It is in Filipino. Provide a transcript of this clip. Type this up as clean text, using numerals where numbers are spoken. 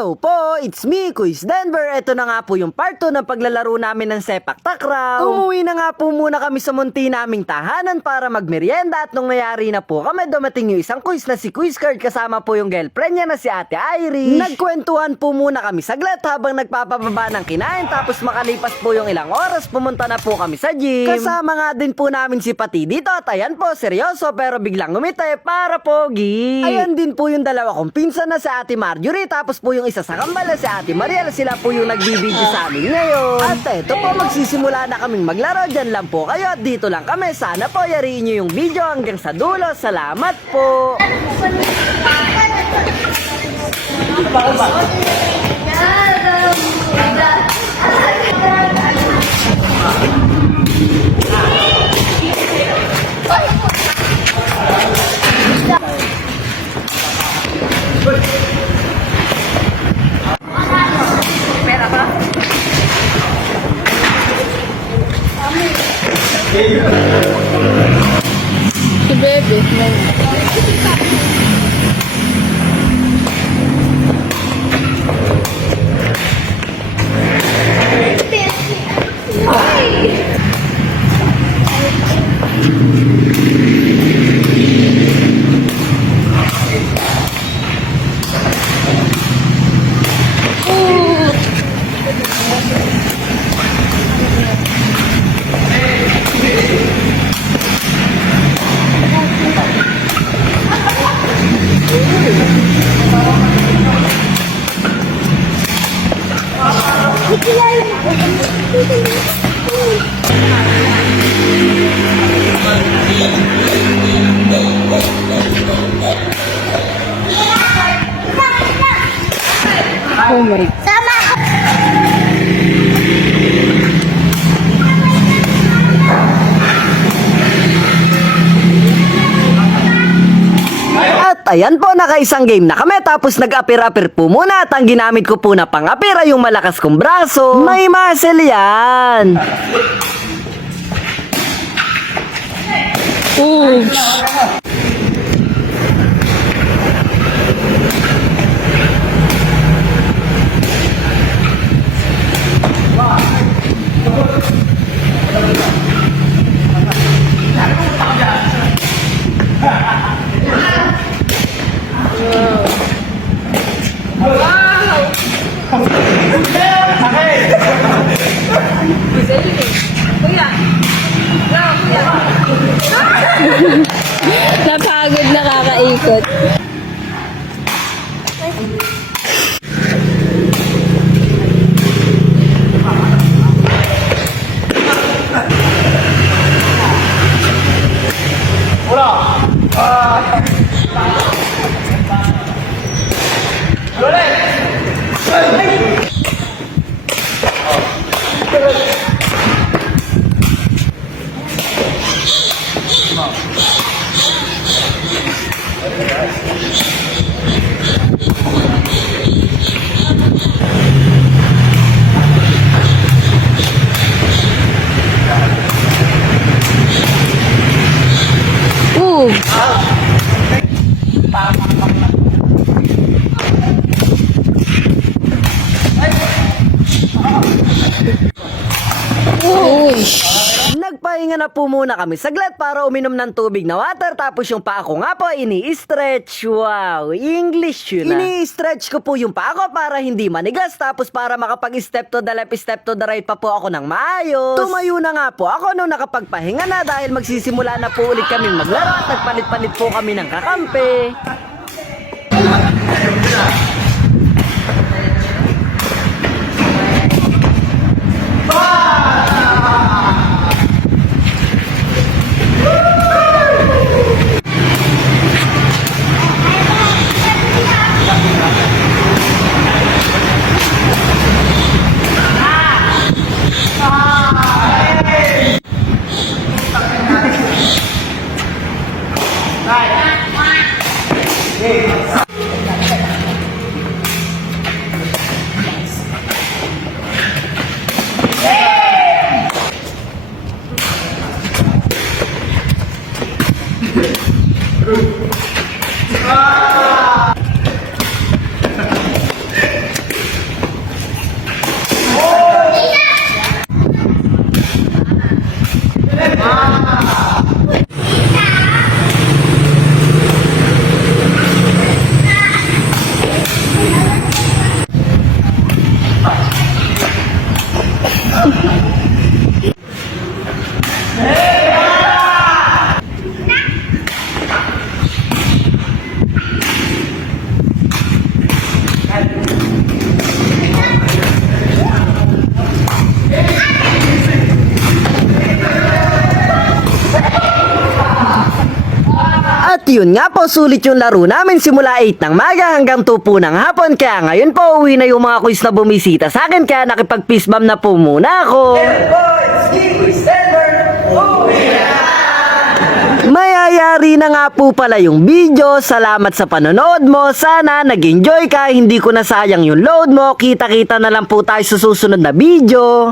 Hello po, it's me, Kuis Denver. Ito na nga po yung part 2 ng paglalaro namin ng sepak takraw. Umuwi na nga po muna kami sa munti naming tahanan para magmerienda at nung nangyari na po kami, dumating yung isang quiz na si Quiz Card kasama po yung girlfriend niya na si Ate Irish. Nagkwentuhan po muna kami saglit habang nagpapababa ng kinain, tapos makalipas po yung ilang oras, pumunta na po kami sa gym. Kasama nga din po namin si Pati dito at ayan po, seryoso pero biglang ngumiti para pogi. Ayan din po yung dalawa kong pinsan na si Ate Marjorie, tapos po yung isa sa kambala si Ate Mariel, sila po yung nagbibideo sa amin ngayon. At eto po, magsisimula na kaming maglaro, dyan lang po kayo at dito lang kami. Sana po yariin nyo yung video hanggang sa dulo. Salamat po! Si Bebe. Oh my. At ayan po, nakaisang game na kami, tapos nag-apir-apir po muna at ang ginamit ko po na pang-apir ay yung malakas kong braso. May muscle yan! Oops. Napagod, nakakaikot. Ooh. Uy. Nagpahinga na po muna kami saglit para uminom ng tubig na water, tapos yung paa ko nga po ini-stretch. Wow, English yun na. Ini-stretch ko po yung paa ko para hindi manigas, tapos para makapag-step to the left, step to the right pa po ako ng maayos. Tumayo na nga po ako nung nakapagpahinga na dahil magsisimula na po ulit kaming maglaro at nagpalit-palit po kami ng kakampi. yun nga po, sulit yung laro namin simula 8 ng maga hanggang 2 po ng hapon. Kaya ngayon po, uwi na yung mga quiz na bumisita sa akin. Kaya nakipag-peace bomb na po muna ako. Mayayari na nga po pala yung video. Salamat sa panonood mo. Sana nag-enjoy ka. Hindi ko na sayang yung load mo. Kita-kita na lang po tayo sa susunod na video.